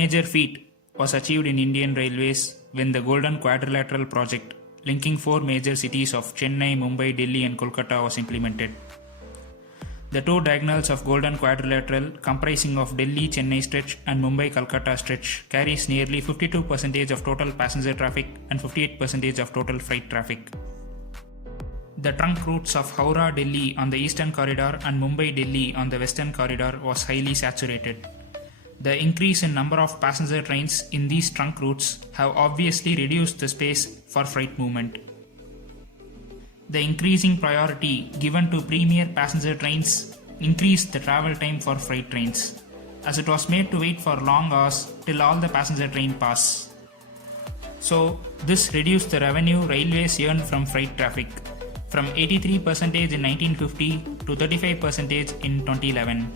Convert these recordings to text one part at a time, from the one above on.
major feat was achieved in Indian Railways when the Golden Quadrilateral project linking four major cities of Chennai, Mumbai, Delhi and Kolkata was implemented. The two diagonals of Golden Quadrilateral, comprising of Delhi-Chennai stretch and Mumbai-Kolkata stretch, carries nearly 52% of total passenger traffic and 58% of total freight traffic. The trunk routes of Howrah-Delhi on the eastern corridor and Mumbai-Delhi on the western corridor was highly saturated. The increase in number of passenger trains in these trunk routes have obviously reduced the space for freight movement. The increasing priority given to premier passenger trains increased the travel time for freight trains, as it was made to wait for long hours till all the passenger train pass. So, this reduced the revenue railways earned from freight traffic from 83% in 1950 to 35% in 2011.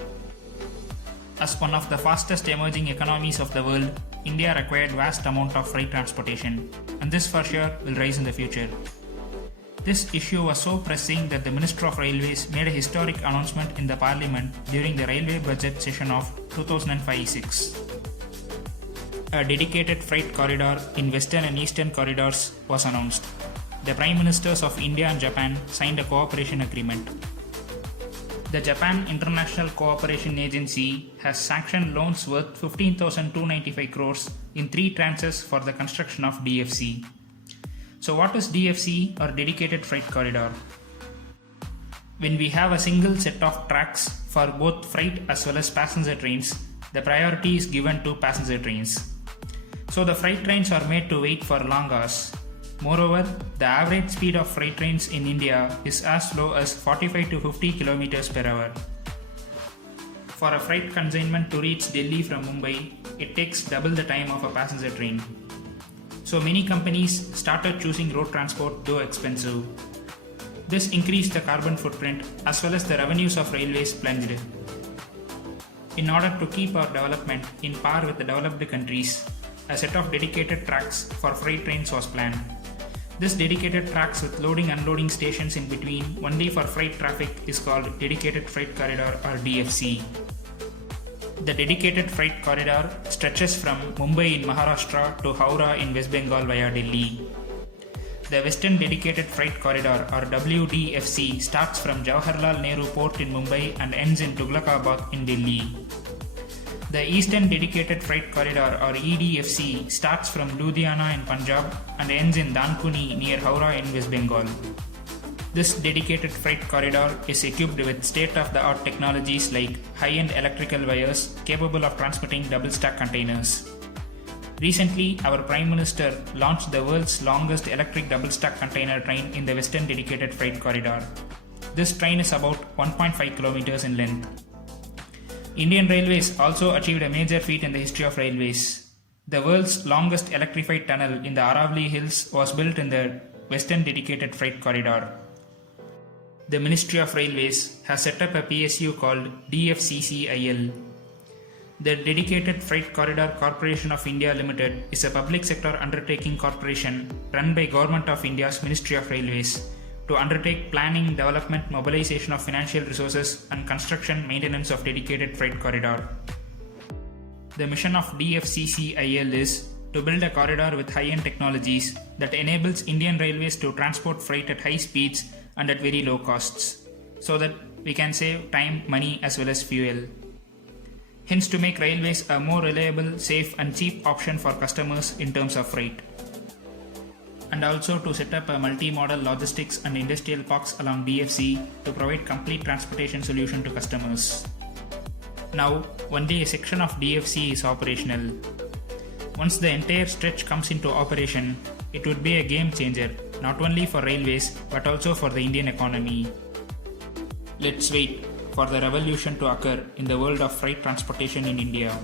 As one of the fastest emerging economies of the world, India required vast amount of freight transportation, and this for sure will rise in the future. This issue was so pressing that the Minister of Railways made a historic announcement in the Parliament during the Railway Budget session of 2005-06. A dedicated freight corridor in Western and Eastern corridors was announced. The Prime Ministers of India and Japan signed a cooperation agreement. The Japan International Cooperation Agency has sanctioned loans worth 15,295 crores in 3 tranches for the construction of DFC. So what is DFC, or Dedicated Freight Corridor? When we have a single set of tracks for both freight as well as passenger trains, the priority is given to passenger trains. So the freight trains are made to wait for long hours. Moreover, the average speed of freight trains in India is as low as 45 to 50 km per hour. For a freight consignment to reach Delhi from Mumbai, it takes double the time of a passenger train. So many companies started choosing road transport, though expensive. This increased the carbon footprint as well as the revenues of railways plunged. In order to keep our development in par with the developed countries, a set of dedicated tracks for freight trains was planned. This dedicated tracks with loading-unloading stations in between only for freight traffic is called Dedicated Freight Corridor, or DFC. The Dedicated Freight Corridor stretches from Mumbai in Maharashtra to Howrah in West Bengal via Delhi. The Western Dedicated Freight Corridor, or WDFC, starts from Jawaharlal Nehru Port in Mumbai and ends in Tughlakabad in Delhi. The Eastern Dedicated Freight Corridor, or EDFC, starts from Ludhiana in Punjab and ends in Dankuni near Howrah in West Bengal. This dedicated freight corridor is equipped with state-of-the-art technologies like high-end electrical wires capable of transporting double-stack containers. Recently, our Prime Minister launched the world's longest electric double-stack container train in the Western Dedicated Freight Corridor. This train is about 1.5 kilometers in length. Indian Railways also achieved a major feat in the history of railways. The world's longest electrified tunnel in the Aravalli Hills was built in the Western Dedicated Freight Corridor. The Ministry of Railways has set up a PSU called DFCCIL. The Dedicated Freight Corridor Corporation of India Limited is a public sector undertaking corporation run by Government of India's Ministry of Railways to undertake planning, development, mobilization of financial resources and construction maintenance of dedicated freight corridor. The mission of DFCCIL is to build a corridor with high-end technologies that enables Indian Railways to transport freight at high speeds and at very low costs, so that we can save time, money as well as fuel. Hence, to make railways a more reliable, safe and cheap option for customers in terms of freight. And also to set up a multi-modal logistics and industrial parks along DFC to provide complete transportation solution to customers. Now, only a section of DFC is operational. Once the entire stretch comes into operation, it would be a game changer, not only for railways but also for the Indian economy. Let's wait for the revolution to occur in the world of freight transportation in India.